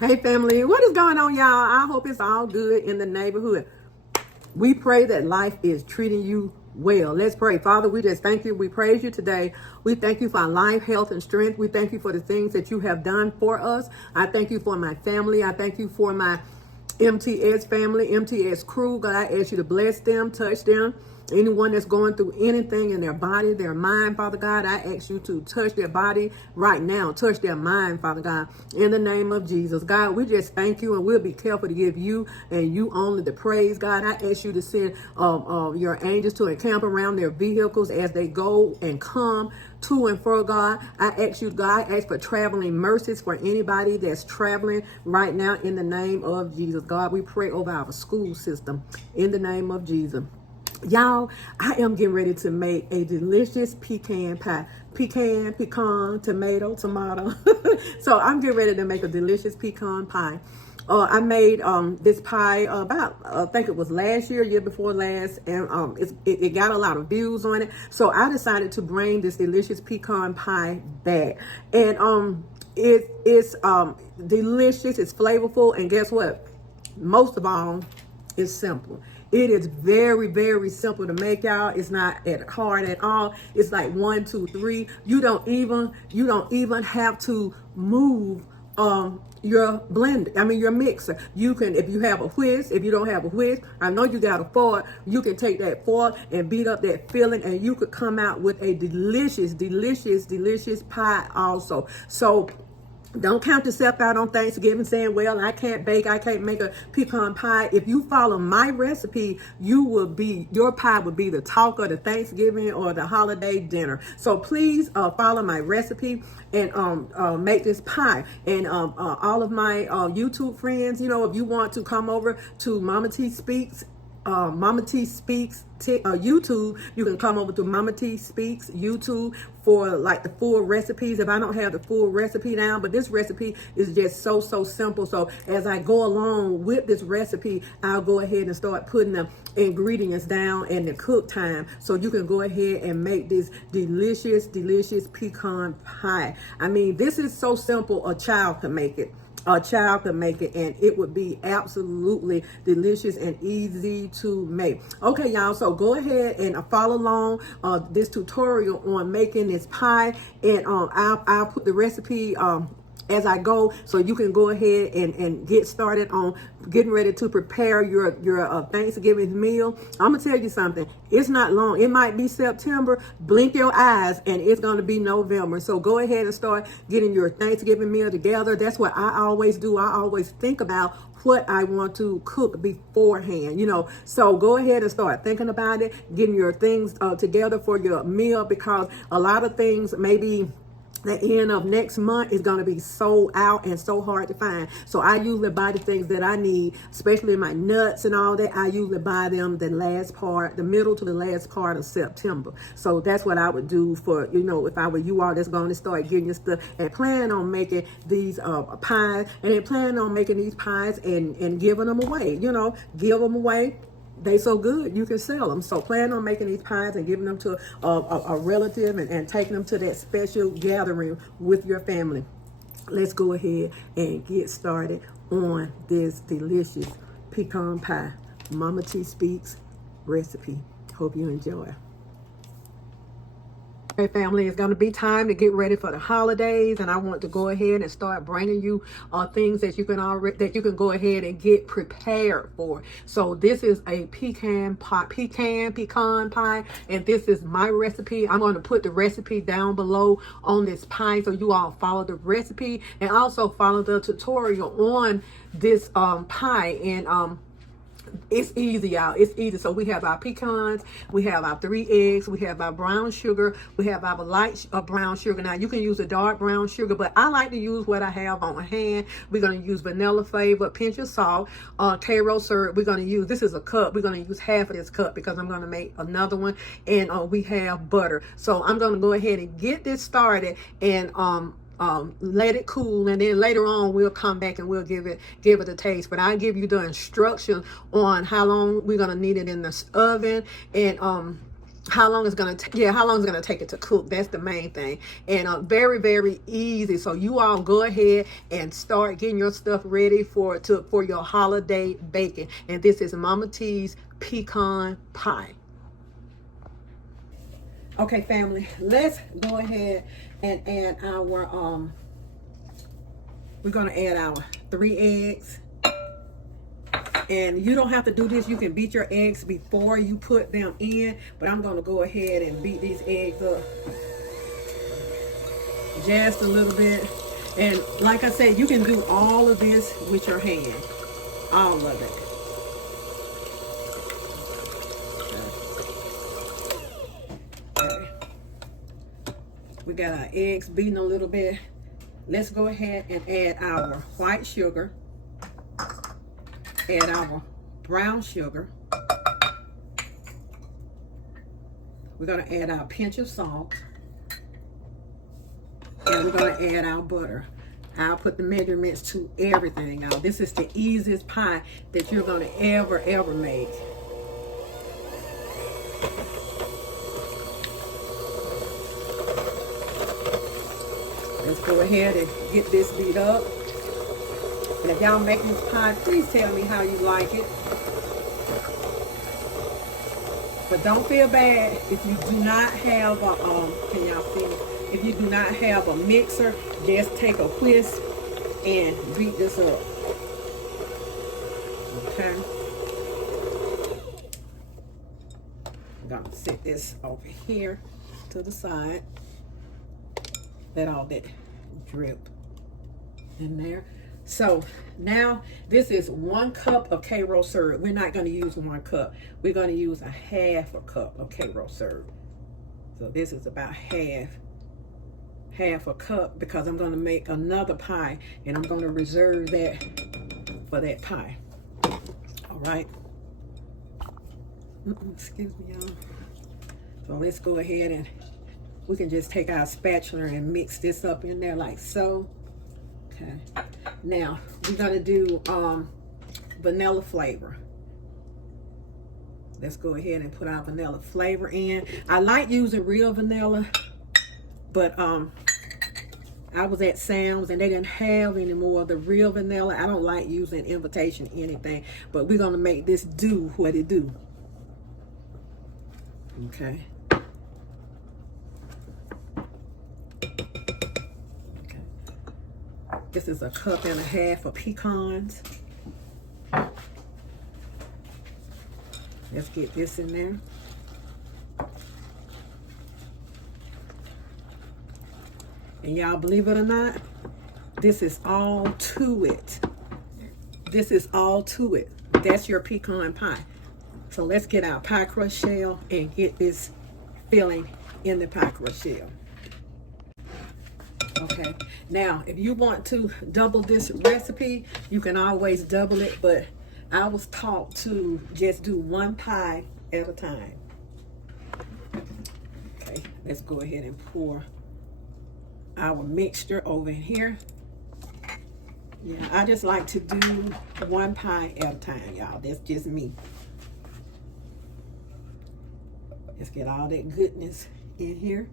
Hey family, what is going on, y'all? I hope it's all good in the neighborhood. We pray that life is treating you well. Let's pray. Father, we just thank you. We praise you today. We thank you for our life, health, and strength. We thank you for the things that you have done for us. I thank you for my family. I thank you for my MTS family, MTS crew. God, I ask you to bless them, touch them. Anyone that's going through anything in their body, their mind, Father God, I ask you to touch their body right now. Touch their mind, Father God, in the name of Jesus. God, we just thank you, and we'll be careful to give you and you only the praise. God, I ask you to send your angels to encamp around their vehicles as they go and come to and fro, God. I ask you, God, I ask for traveling mercies for anybody that's traveling right now in the name of Jesus. God, we pray over our school system in the name of Jesus. Y'all, I am getting ready to make a delicious pecan pie. Pecan, tomato. So I'm getting ready to make a delicious pecan pie. I made this pie about, I think it was last year before last, and it got a lot of views on it. So I decided to bring this delicious pecan pie back. And it's delicious, it's flavorful, and guess what? Most of all, it's simple. It is very, very simple to make, y'all. It's not hard at all. It's like 1, 2, 3. You don't even have to move your blender. I mean your mixer. You can, if you have a whisk, if you don't have a whisk, I know you got a fork. You can take that fork and beat up that filling, and you could come out with a delicious, delicious, delicious pie also. So don't count yourself out on Thanksgiving saying, well, I can't bake, I can't make a pecan pie. If you follow my recipe, your pie will be the talk of the Thanksgiving or the holiday dinner. So please follow my recipe and make this pie. And all of my YouTube friends, you know, if you want to come over to Mama T Speaks YouTube, you can come over to Mama T Speaks YouTube for like the full recipes. If I don't have the full recipe down, but this recipe is just so simple. So as I go along with this recipe, I'll go ahead and start putting the ingredients down and the cook time, so you can go ahead and make this delicious pecan pie. I mean, this is so simple, a child can make it. A child can make it, and it would be absolutely delicious and easy to make. Okay, y'all, so go ahead and follow along this tutorial on making this pie, and I'll put the recipe as I go, so you can go ahead and get started on getting ready to prepare your Thanksgiving meal. I'm gonna tell you something, it's not long. It might be September, blink your eyes, and it's gonna be November. So go ahead and start getting your Thanksgiving meal together. That's what I always do. I always think about what I want to cook beforehand, you know. So go ahead and start thinking about it, getting your things together for your meal, because a lot of things maybe the end of next month is going to be sold out and so hard to find. So I usually buy the things that I need, especially my nuts and all that. I usually buy them the middle to the last part of September. So that's what I would do for, you know, if I were you all that's going to start getting your stuff and plan on making these pies, and then plan on making these pies and giving them away, you know, give them away. They so good, you can sell them. So plan on making these pies and giving them to a relative and taking them to that special gathering with your family. Let's go ahead and get started on this delicious pecan pie. Mama T Speaks recipe. Hope you enjoy. Hey family, it's going to be time to get ready for the holidays, and I want to go ahead and start bringing you things that you can go ahead and get prepared for. So this is a pecan pie, and this is my recipe. I'm going to put the recipe down below on this pie, so you all follow the recipe and also follow the tutorial on this pie. And it's easy, y'all. It's easy. So we have our pecans, we have our 3 eggs, we have our brown sugar, we have our light brown sugar. Now you can use a dark brown sugar, but I like to use what I have on hand. We're going to use vanilla flavor, pinch of salt, Karo syrup. We're going to use, this is a cup, we're going to use half of this cup because I'm going to make another one. And we have butter. So I'm going to go ahead and get this started and let it cool, and then later on we'll come back and we'll give it a taste. But I'll give you the instructions on how long we're gonna need it in the oven, and how long it's gonna take. Yeah, how long it's gonna take it to cook. That's the main thing. And very, very easy. So you all go ahead and start getting your stuff ready for your holiday baking. And this is Mama T's pecan pie. Okay, family, let's go ahead and add our we're gonna add our 3 eggs. And you don't have to do this. You can beat your eggs before you put them in. But I'm going to go ahead and beat these eggs up just a little bit. And like I said, you can do all of this with your hand. All of it. Okay. We got our eggs beaten a little bit. Let's go ahead and add our white sugar. Add our brown sugar. We're going to add our pinch of salt. And we're going to add our butter. I'll put the measurements to everything out. This is the easiest pie that you're going to ever make. Let's go ahead and get this beat up. And if y'all making this pie, please tell me how you like it. But don't feel bad if you do not have a, can y'all see? If you do not have a mixer, just take a whisk and beat this up. Okay. I'm gonna set this over here to the side. Let all that drip in there. So now this is 1 cup of Karo syrup. We're not going to use 1 cup. We're going to use a half a cup of Karo syrup. So this is about half a cup because I'm going to make another pie and I'm going to reserve that for that pie. All right. Excuse me, y'all. So let's go ahead and we can just take our spatula and mix this up in there like so. Okay. Now we're gonna do vanilla flavor. Let's go ahead and put our vanilla flavor in. I like using real vanilla, but I was at Sam's and they didn't have any more of the real vanilla. I don't like using imitation anything, but we're gonna make this do what it do. Okay. This is 1.5 cups of pecans. Let's get this in there. And y'all, believe it or not, this is all to it. This is all to it. That's your pecan pie. So let's get our pie crust shell and get this filling in the pie crust shell. Okay, now if you want to double this recipe, you can always double it, but I was taught to just do 1 pie at a time. Okay, let's go ahead and pour our mixture over here. Yeah, I just like to do 1 pie at a time, y'all. That's just me. Let's get all that goodness in here.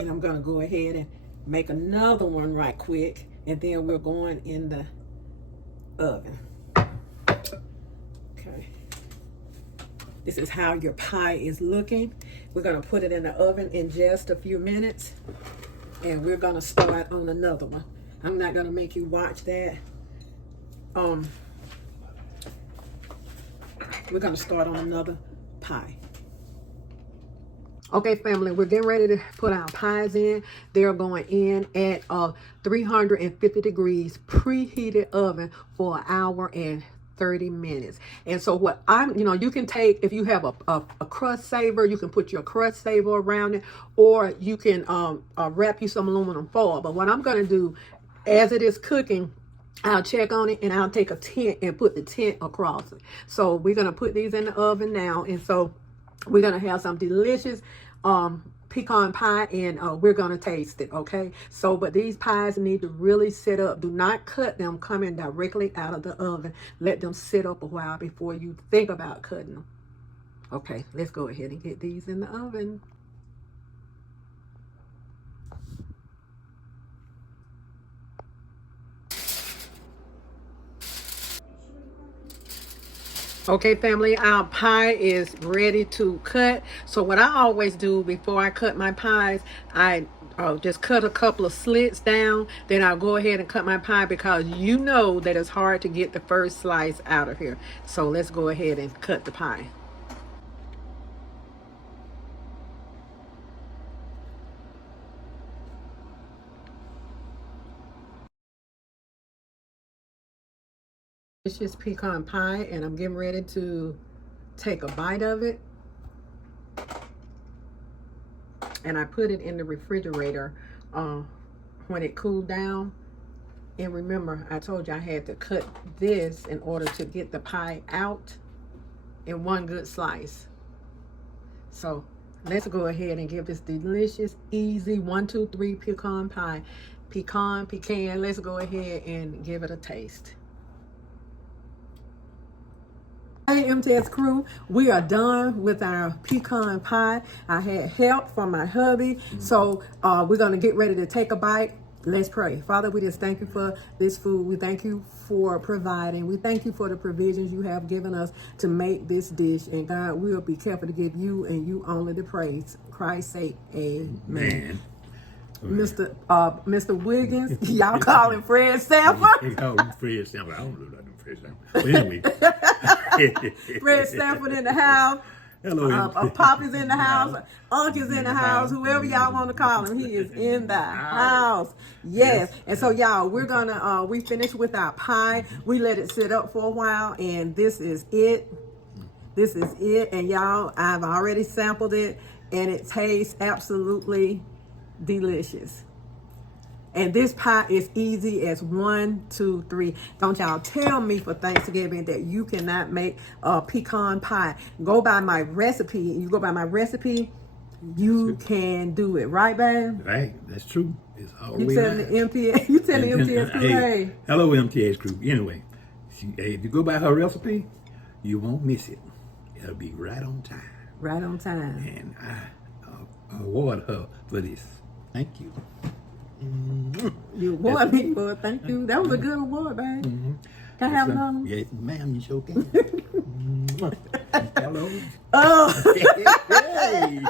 And I'm gonna go ahead and make another one right quick, and then we're going in the oven. Okay. This is how your pie is looking. We're gonna put it in the oven in just a few minutes, and we're gonna start on another one. I'm not gonna make you watch that. We're gonna start on another pie. Okay, family, we're getting ready to put our pies in. They're going in at 350 degrees preheated oven for 1 hour and 30 minutes. And so what you can take, if you have a crust saver, you can put your crust saver around it, or you can wrap you some aluminum foil. But what I'm going to do, as it is cooking, I'll check on it and I'll take a tent and put the tent across it. So we're going to put these in the oven now. And so we're going to have some delicious pecan pie, and we're going to taste it, okay? So, but these pies need to really sit up. Do not cut them coming directly out of the oven. Let them sit up a while before you think about cutting them. Okay, let's go ahead and get these in the oven. Okay, family, our pie is ready to cut. So what I always do before I cut my pies, I just cut a couple of slits down. Then I'll go ahead and cut my pie because you know that it's hard to get the first slice out of here. So let's go ahead and cut the pie. It's just pecan pie, and I'm getting ready to take a bite of it. And I put it in the refrigerator when it cooled down. And remember, I told you I had to cut this in order to get the pie out in one good slice. So let's go ahead and give this delicious, easy 1, 2, 3 pecan pie. Pecan. Let's go ahead and give it a taste. Hey MTS crew, we are done with our pecan pie. I had help from my hubby, so we're gonna get ready to take a bite. Let's pray. Father, we just thank you for this food. We thank you for providing. We thank you for the provisions you have given us to make this dish. And God, we'll be careful to give you and you only the praise. Christ's sake, amen. Mr. Wiggins, y'all call him Fred Sanford. They call him Fred Sanford. I don't know that Fred Sanford. But anyway. Fred Sanford in the house. Hello. Poppy's in the house. Uncle's in the house. Whoever y'all want to call him, he is in the house. Yes. And so y'all, we're gonna we finished with our pie. We let it sit up for a while, and this is it. This is it. And y'all, I've already sampled it, and it tastes absolutely delicious. And this pie is easy as 1, 2, 3. Don't y'all tell me for Thanksgiving that you cannot make a pecan pie. Go by my recipe. You go by my recipe, you can do it. Right, babe? Right. That's true. It's always You telling the MTS, you telling the MTS crew, hey. Hello, MTS crew. Anyway, if you go by her recipe, you won't miss it. It'll be right on time. Right on time. And I award her for this. Thank you. You award me for it. Thank you. That was a good award, babe. Can I have another one? Yes, ma'am, you sure can. Hello. Oh. Hey.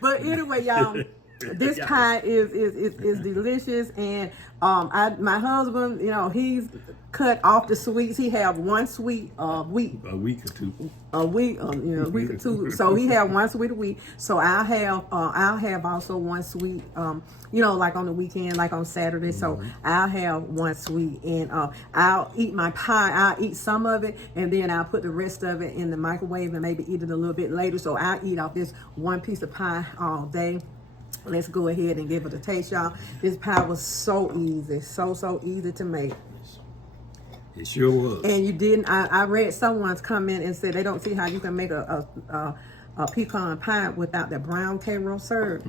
But anyway, y'all, this pie is delicious, and my husband, you know, he's cut off the sweets. He have one sweet a week. A week or two. A week, a week or two. So he have one sweet a week. So I'll have also one sweet, you know, like on the weekend, like on Saturday. So I'll have one sweet, and I'll eat my pie. I'll eat some of it, and then I'll put the rest of it in the microwave and maybe eat it a little bit later. So I'll eat off this one piece of pie all day. Let's go ahead and give it a taste, y'all. This pie was so easy, so easy to make. It sure was. And you didn't. I read someone's comment and said they don't see how you can make a pecan pie without the brown Karo syrup.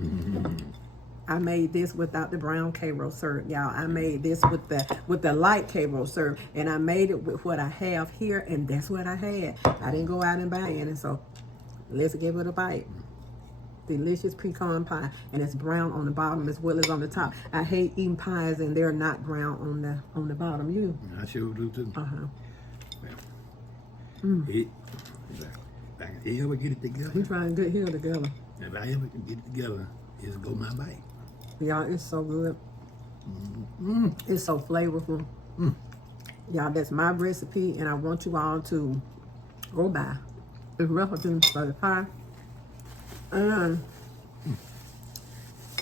I made this without the brown Karo syrup, y'all. I made this with the light Karo syrup, and I made it with what I have here, and that's what I had. I didn't go out and buy any, so let's give it a bite. Delicious pecan pie, and it's brown on the bottom as well as on the top. I hate eating pies and they're not brown on the bottom. You? I sure do too. Well, if I ever get it together, we trying to get here together. If I ever can get it together, it's go my bite. Y'all, it's so good. It's so flavorful. Y'all, that's my recipe, and I want you all to go by this recipe for the pie.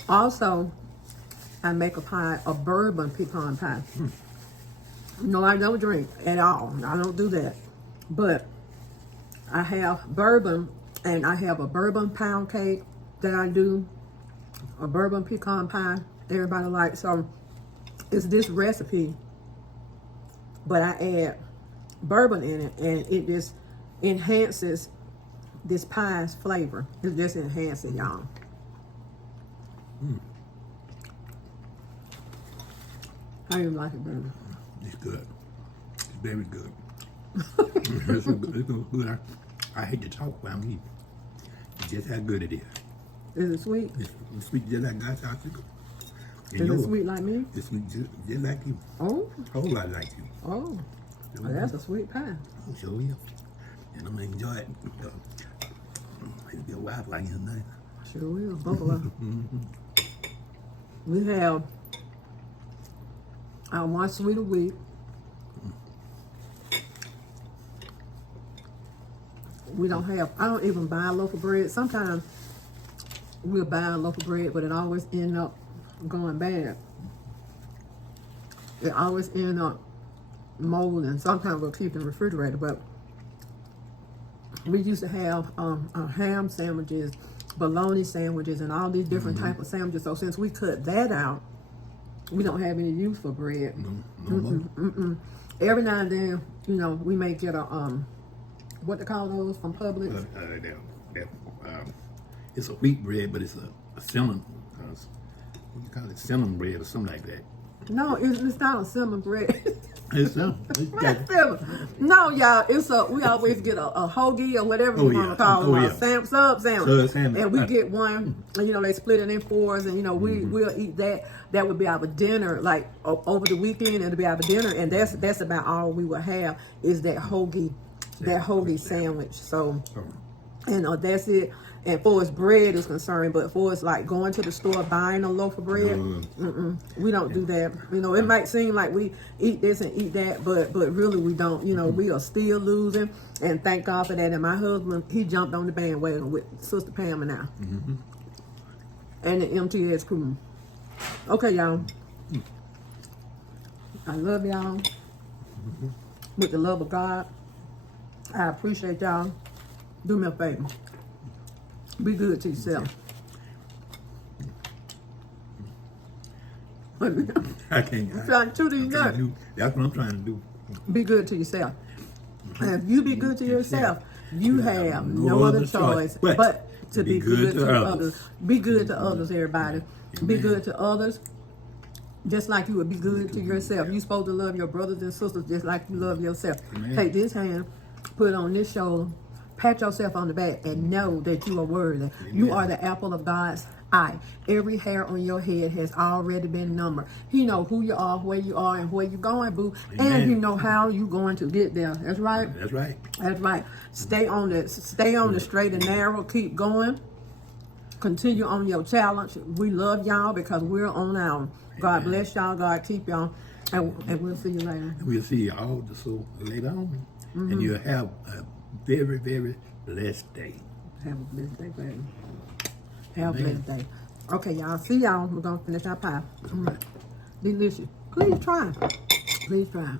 Also, I make a pie, a bourbon pecan pie. No, I don't drink at all. I don't do that. But I have bourbon, and I have a bourbon pound cake that I do, a bourbon pecan pie. Everybody likes. So it's this recipe, but I add bourbon in it, and it just enhances this pie's flavor. It's just enhancing, y'all. How you like it, baby? It's good. It's very good. It's good. I hate to talk while I'm eating. just how good it is. Is it sweet? It's sweet just like God's house sugar. Is it sweet like me? It's sweet just like you. Oh. A whole lot like you. Oh. Well, that's a sweet pie. Oh, sure will. And I'm gonna enjoy it. It'll be a while like you tonight. Sure will. Both of us. We have our one sweet a week. We don't have, I don't even buy a loaf of bread. Sometimes we'll buy a loaf of bread, but it always ends up going bad. It always ends up molding. Sometimes we'll keep it in the refrigerator, but we used to have ham sandwiches, bologna sandwiches, and all these different type of sandwiches. So since we cut that out, we don't have any use for bread. No more. Every now and then, you know, we may get a what they call those from Publix? It's a wheat bread, but it's a cinnamon. What do you call it? Cinnamon bread or something like that. No, it's not a cinnamon bread. It's cinnamon. No, y'all, it's a. We always get a hoagie or whatever you want to call it, sub sandwich, and we get one. And, you know, they split it in fours, and you know we'll eat that. That would be our dinner, like over the weekend. It'll be our dinner, and that's about all we will have is that hoagie sandwich. So, and that's it. And for as bread is concerned, but for us like going to the store buying a loaf of bread, we don't do that. You know, it might seem like we eat this and eat that, but really we don't. You know, we are still losing, and thank God for that. And my husband, he jumped on the bandwagon with Sister Pam and I, and the MTS crew. Okay, y'all. I love y'all with the love of God. I appreciate y'all. Do me a favor. Be good to yourself. I can't. I'm trying to do that's what I'm trying to do. Be good to yourself. And if you be good to yourself, you have no other choice but to be good to others. Be good to others, everybody. Be good to others just like you would be good to yourself. You're supposed to love your brothers and sisters just like you love yourself. Take this hand, put it on this shoulder, pat yourself on the back, and know that you are worthy. You are the apple of God's eye. Every hair on your head has already been numbered. He know who you are, where you are, and where you're going, boo. And he know how you're going to get there. That's right. That's right. That's right. Stay on the straight and narrow. Keep going. Continue on your challenge. We love y'all because we're on our. God bless y'all. God keep y'all. And we'll see you later. We'll see you all so later on. And you'll have a very, very blessed day. Have a blessed day, baby. Have a blessed day. Okay, y'all. See y'all. We're going to finish our pie. Delicious. Please try. Please try.